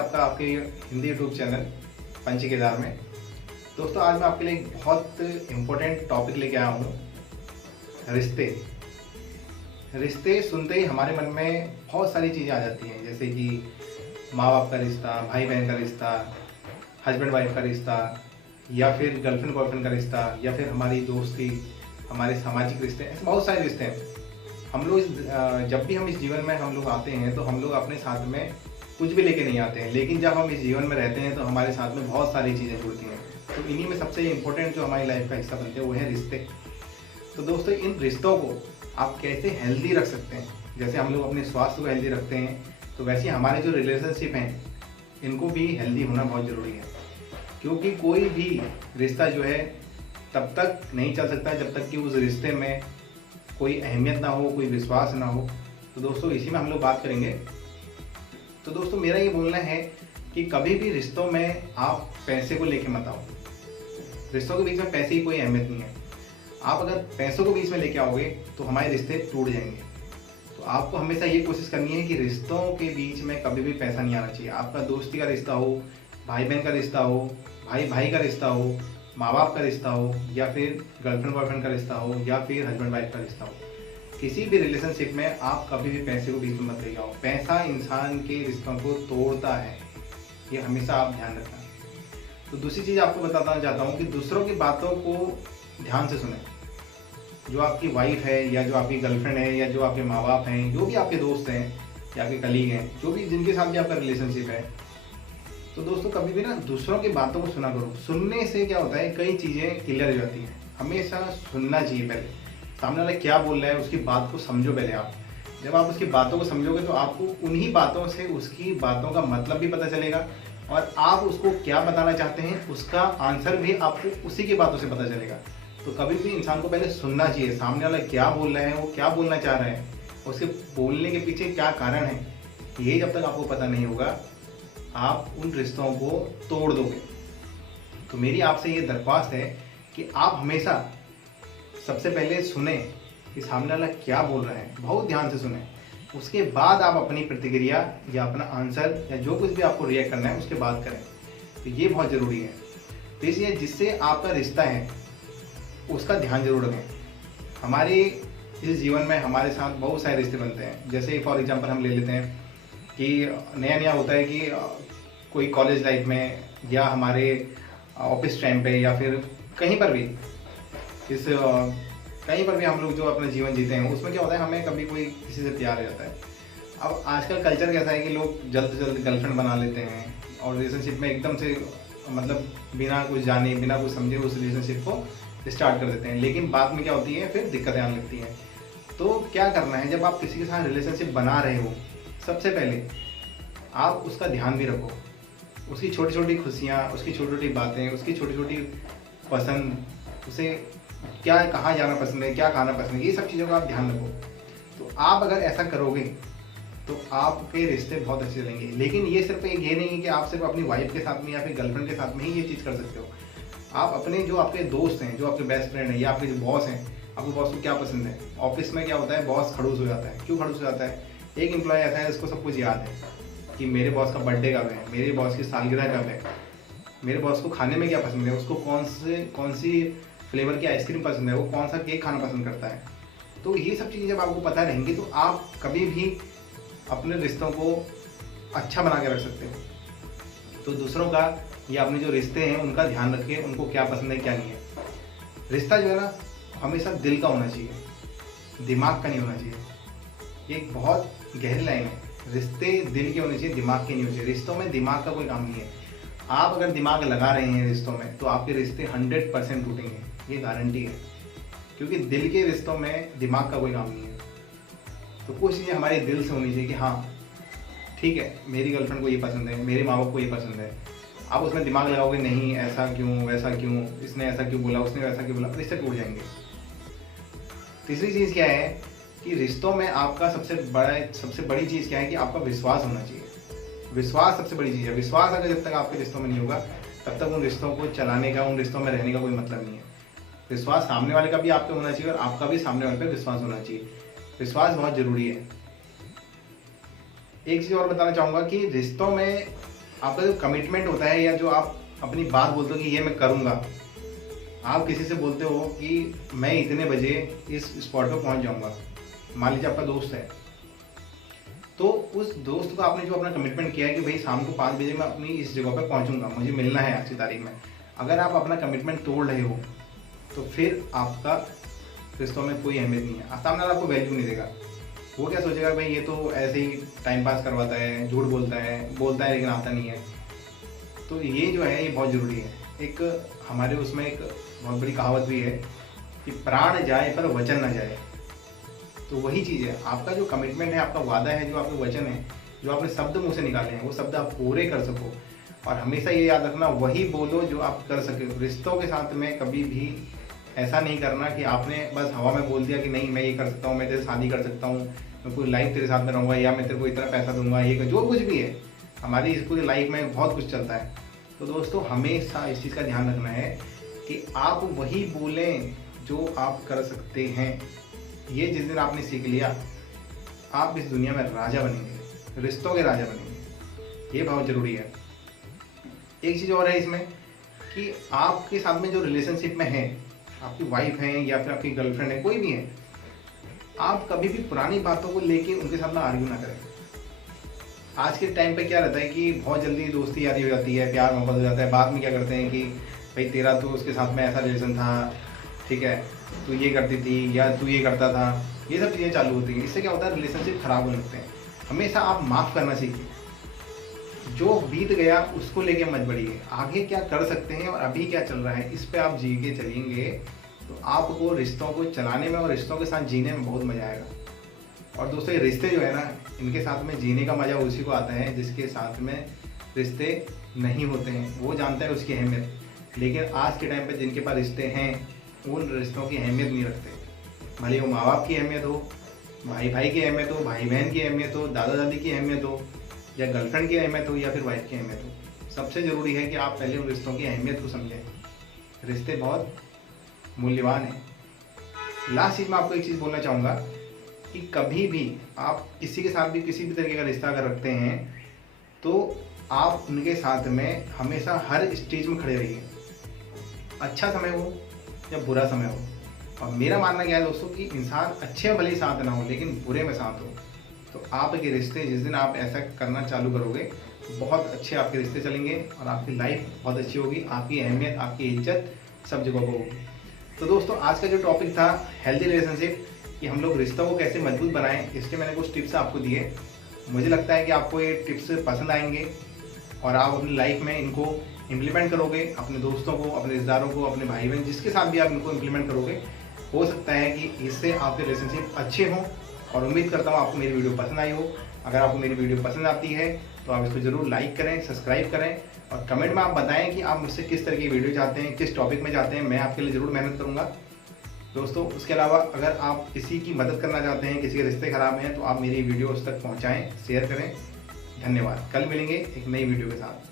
आपका आपके Hindi YouTube channel Panch Kedar में। दोस्तों, आज मैं आपके लिए एक बहुत इम्पोर्टेंट टॉपिक लेके आया हूँ, रिश्ते। रिश्ते सुनते ही हमारे मन में बहुत सारी चीज़ें आ जाती हैं, जैसे कि माँ बाप का रिश्ता, भाई बहन का रिश्ता, हस्बैंड वाइफ का रिश्ता, या फिर गर्लफ्रेंड बॉयफ्रेंड का रिश्ता, या फिर हमारी दोस्ती, हमारे सामाजिक रिश्ते। ऐसे बहुत सारे रिश्ते हैं। हम लोग जब भी हम इस जीवन में हम लोग आते हैं तो हम लोग अपने साथ में कुछ भी लेके नहीं आते हैं, लेकिन जब हम इस जीवन में रहते हैं तो हमारे साथ में बहुत सारी चीज़ें जुड़ती हैं। तो इन्हीं में सबसे इम्पोर्टेंट जो हमारी लाइफ का हिस्सा बनते हैं वो है रिश्ते। तो दोस्तों, इन रिश्तों को आप कैसे हेल्दी रख सकते हैं? जैसे हम लोग अपने स्वास्थ्य को हेल्दी रखते हैं, तो वैसे हमारे जो रिलेशनशिप हैं इनको भी हेल्दी होना बहुत ज़रूरी है। क्योंकि कोई भी रिश्ता जो है तब तक नहीं चल सकता जब तक कि उस रिश्ते में कोई अहमियत ना हो, कोई विश्वास ना हो। तो दोस्तों, इसी में हम लोग बात करेंगे। तो दोस्तों, मेरा ये बोलना है कि कभी भी रिश्तों में आप पैसे को लेके मत आओ। रिश्तों के बीच में पैसे की कोई अहमियत नहीं है। आप अगर पैसों को बीच में लेके आओगे तो हमारे रिश्ते टूट जाएंगे। तो आपको हमेशा ये कोशिश करनी है कि रिश्तों के बीच में कभी भी पैसा नहीं आना चाहिए। आपका दोस्ती का रिश्ता हो, भाई बहन का रिश्ता हो, भाई भाई का रिश्ता हो, माँ बाप का रिश्ता हो, या फिर गर्लफ्रेंड बॉयफ्रेंड का रिश्ता हो, या फिर हस्बैंड वाइफ का रिश्ता हो, किसी भी रिलेशनशिप में आप कभी भी पैसे को बीच में मत लेके आओ। पैसा इंसान के रिश्तों को तोड़ता है, ये हमेशा आप ध्यान रखना। तो दूसरी चीज़ आपको बताना चाहता हूँ कि दूसरों की बातों को ध्यान से सुने। जो आपकी वाइफ है, या जो आपकी गर्लफ्रेंड है, या जो आपके माँ बाप हैं, जो भी आपके दोस्त हैं या आपके कलीग हैं, जो भी जिनके साथ भी आपका रिलेशनशिप है, तो दोस्तों कभी भी ना दूसरों की बातों को सुना करो। सुनने से क्या होता है, कई चीज़ें क्लियर हो जाती हैं। हमेशा सुनना चाहिए। पहले सामने वाला क्या बोल रहा है उसकी बात को समझो। पहले आप जब आप उसकी बातों को समझोगे तो आपको उन्हीं बातों से उसकी बातों का मतलब भी पता चलेगा, और आप उसको क्या बताना चाहते हैं उसका आंसर भी आपको उसी की बातों से पता चलेगा। तो कभी भी इंसान को पहले सुनना चाहिए, सामने वाला क्या बोल रहा है, वो क्या बोलना चाह रहा है, उसके बोलने के पीछे क्या कारण है। ये जब तक आपको पता नहीं होगा, आप उन रिश्तों को तोड़ दोगे। तो मेरी आपसे ये दरख्वास्त है कि आप हमेशा सबसे पहले सुने कि सामने वाला क्या बोल रहा है, बहुत ध्यान से सुने। उसके बाद आप अपनी प्रतिक्रिया या अपना आंसर या जो कुछ भी आपको रिएक्ट करना है उसके बाद करें। तो ये बहुत ज़रूरी है। तो इसलिए जिससे आपका रिश्ता है उसका ध्यान जरूर रखें। हमारे इस जीवन में हमारे साथ बहुत सारे रिश्ते बनते हैं। जैसे फॉर एग्जांपल हम ले लेते हैं कि नया नया होता है कि कोई कॉलेज लाइफ में, या हमारे ऑफिस टाइम पे, या फिर कहीं पर भी कहीं पर भी हम लोग जो अपना जीवन जीते हैं उसमें क्या होता है, हमें कभी कोई किसी से प्यार हो जाता है। अब आजकल कल्चर कैसा है कि लोग जल्द से जल्द गर्लफ्रेंड बना लेते हैं और रिलेशनशिप में एकदम से मतलब बिना कुछ जाने, बिना कुछ समझे उस रिलेशनशिप को स्टार्ट कर देते हैं। लेकिन बाद में क्या होती है, फिर दिक्कतें आने लगती हैं। तो क्या करना है, जब आप किसी के साथ रिलेशनशिप बना रहे हो, सबसे पहले आप उसका ध्यान भी रखो। उसकी छोटी छोटी खुशियाँ, उसकी छोटी छोटी बातें, उसकी छोटी छोटी पसंद, उसे क्या कहाँ जाना पसंद है, क्या खाना पसंद है, ये सब चीज़ों का आप ध्यान रखो। तो आप अगर ऐसा करोगे तो आपके रिश्ते बहुत अच्छे चलेंगे। लेकिन ये सिर्फ एक ये नहीं है कि आप सिर्फ अपनी वाइफ के साथ में या फिर गर्लफ्रेंड के साथ में ही ये चीज़ कर सकते हो। आप अपने जो आपके दोस्त हैं, जो आपके बेस्ट फ्रेंड हैं, या आपके जो बॉस हैं, आपके बॉस को क्या पसंद है। ऑफिस में क्या होता है, बॉस खड़ूस हो जाता है। क्यों खड़ूस हो जाता है? एक एम्प्लॉय ऐसा है जिसको सब कुछ याद है कि मेरे बॉस का बर्थडे कब है, मेरे बॉस की सालगिरह कब है, मेरे बॉस को खाने में क्या पसंद है, उसको कौन सी फ्लेवर की आइसक्रीम पसंद है, वो कौन सा केक खाना पसंद करता है। तो ये सब चीज़ें जब आपको पता रहेंगी तो आप कभी भी अपने रिश्तों को अच्छा बना के रख सकते हो। तो दूसरों का या अपने जो रिश्ते हैं उनका ध्यान रखें, उनको क्या पसंद है क्या नहीं है। रिश्ता जो है ना, हमेशा दिल का होना चाहिए, दिमाग का नहीं होना चाहिए। ये एक बहुत गहरी लाइन है। रिश्ते दिल के होने चाहिए, दिमाग के नहीं होने चाहिए। रिश्तों में दिमाग का कोई काम नहीं है। आप अगर दिमाग लगा रहे हैं रिश्तों में तो आपके रिश्ते 100% टूटेंगे, ये गारंटी है। क्योंकि दिल के रिश्तों में दिमाग का कोई काम नहीं है। तो कुछ चीज़ें हमारे दिल से होनी चाहिए कि हाँ ठीक है, मेरी गर्लफ्रेंड को ये पसंद है, मेरे माँ बाप को ये पसंद है। आप उसमें दिमाग लगाओगे, नहीं ऐसा क्यों, वैसा क्यों, इसने ऐसा क्यों बोला, उसने वैसा क्यों बोला, रिश्ते टूट जाएंगे। तीसरी चीज़ क्या है कि रिश्तों में आपका सबसे बड़ी चीज़ क्या है कि आपका विश्वास होना चाहिए। विश्वास सबसे बड़ी चीज़ है। विश्वास अगर जब तक आपके रिश्तों में नहीं होगा तब तक उन रिश्तों को चलाने का, उन रिश्तों में रहने का कोई मतलब नहीं है। विश्वास सामने वाले का भी आप पे होना चाहिए और आपका भी सामने वाले पे विश्वास होना चाहिए। विश्वास बहुत ज़रूरी है। एक चीज़ और बताना चाहूँगा कि रिश्तों में आपका जो कमिटमेंट होता है या जो आप अपनी बात बोलते हो कि ये मैं करूँगा, आप किसी से बोलते हो कि मैं इतने बजे इस स्पॉट पर पहुँच जाऊँगा, मान लीजिए आपका दोस्त है, तो उस दोस्त को आपने जो अपना कमिटमेंट किया है कि भाई शाम को 5 बजे मैं अपनी इस जगह पर पहुँचूँगा, मुझे मिलना है आज की तारीख में, अगर आप अपना कमिटमेंट तोड़ रहे हो तो फिर आपका रिश्तों में कोई अहमियत नहीं है। सामने वाला आपको वैल्यू नहीं देगा। वो क्या सोचेगा, भाई ये तो ऐसे ही टाइम पास करवाता है, झूठ बोलता है लेकिन आता नहीं है। तो ये जो है ये बहुत ज़रूरी है। एक हमारे उसमें एक बहुत बड़ी कहावत भी है कि प्राण जाए पर वचन न जाए। तो वही चीज़ है, आपका जो कमिटमेंट है, आपका वादा है, जो आपके वचन है, जो आपने शब्द मुँह से निकाले हैं, वो शब्द आप पूरे कर सको। और हमेशा ये याद रखना, वही बोलो जो आप कर सके। रिश्तों के साथ में कभी भी ऐसा नहीं करना कि आपने बस हवा में बोल दिया कि नहीं मैं ये कर सकता हूँ, मैं तेरे शादी कर सकता हूँ, मैं पूरी लाइफ तेरे साथ में रहूँगा, या मैं तेरे को इतना पैसा दूंगा, ये जो कुछ भी है। हमारी इस पूरी लाइफ में बहुत कुछ चलता है। तो दोस्तों हमेशा इस चीज़ का ध्यान रखना है कि आप वही बोलें जो आप कर सकते हैं। ये जिस दिन आपने सीख लिया, आप इस दुनिया में राजा बनेंगे, रिश्तों के राजा बनेंगे। ये बहुत ज़रूरी है। एक चीज़ और है इसमें कि आपके साथ में जो रिलेशनशिप में है, आपकी वाइफ है या फिर आपकी गर्लफ्रेंड है, कोई भी है, आप कभी भी पुरानी बातों को लेके उनके साथ में आर्ग्यू ना करें। आज के टाइम पे क्या रहता है कि बहुत जल्दी दोस्ती यारी हो जाती है, प्यार मोहब्बत हो जाता है। बाद में क्या करते हैं कि भाई तेरा तो उसके साथ में ऐसा रिलेशन था, ठीक है, तू ये करती थी या तू ये करता था, ये सब चीज़ें चालू होती हैं। इससे क्या होता है, रिलेशनशिप खराब होने लगते हैं। हमेशा आप माफ़ करना सीखिए। जो बीत गया उसको लेके मत बढ़िए, आगे क्या कर सकते हैं और अभी क्या चल रहा है, इस पे आप जी के चलेंगे तो आपको रिश्तों को चलाने में और रिश्तों के साथ जीने में बहुत मज़ा आएगा। और दोस्तों ये रिश्ते जो है ना, इनके साथ में जीने का मज़ा उसी को आता है जिसके साथ में रिश्ते नहीं होते हैं, वो जानता है उसकी अहमियत। लेकिन आज के टाइम पे जिनके पास रिश्ते हैं, उन रिश्तों की अहमियत नहीं रखते। भले वो माँ बाप की अहमियत हो, भाई भाई की अहमियत हो, भाई बहन की अहमियत हो, दादा दादी की अहमियत हो, या गर्लफ्रेंड की अहमियत हो, या फिर वाइफ की अहमियत हो। सबसे ज़रूरी है कि आप पहले उन रिश्तों की अहमियत को समझें। रिश्ते बहुत मूल्यवान हैं। लास्ट चीज़ मैं आपको एक चीज़ बोलना चाहूँगा कि कभी भी आप किसी के साथ भी किसी भी तरीके का रिश्ता अगर रखते हैं तो आप उनके साथ में हमेशा हर स्टेज में खड़े रहिए, अच्छा समय हो या बुरा समय हो। और मेरा मानना क्या है दोस्तों कि इंसान अच्छे में भले ही साथ ना हो लेकिन बुरे में साथ हो। तो आपके रिश्ते जिस दिन आप ऐसा करना चालू करोगे, बहुत अच्छे आपके रिश्ते चलेंगे और आपकी लाइफ बहुत अच्छी होगी, आपकी अहमियत, आपकी इज्जत सब जगह पर होगी। तो दोस्तों आज का जो टॉपिक था हेल्दी रिलेशनशिप, कि हम लोग रिश्तों को कैसे मजबूत बनाएं, इसके मैंने कुछ टिप्स आपको दिए। मुझे लगता है कि आपको ये टिप्स पसंद आएंगे और आप अपनी लाइफ में इनको इम्प्लीमेंट करोगे। अपने दोस्तों को, अपने रिश्तेदारों को, अपने भाई बहन, जिसके साथ भी आप इनको इम्प्लीमेंट करोगे, हो सकता है कि इससे आपके रिलेशनशिप अच्छे हों। और उम्मीद करता हूँ आपको मेरी वीडियो पसंद आई हो। अगर आपको मेरी वीडियो पसंद आती है तो आप इसको ज़रूर लाइक करें, सब्सक्राइब करें और कमेंट में आप बताएं कि आप मुझसे किस तरह की वीडियो चाहते हैं, किस टॉपिक में चाहते हैं। मैं आपके लिए ज़रूर मेहनत करूँगा दोस्तों। उसके अलावा अगर आप किसी की मदद करना चाहते हैं, किसी के रिश्ते ख़राब हैं, तो आप मेरी वीडियो उस तक पहुँचाएँ, शेयर करें। धन्यवाद। कल मिलेंगे एक नई वीडियो के साथ।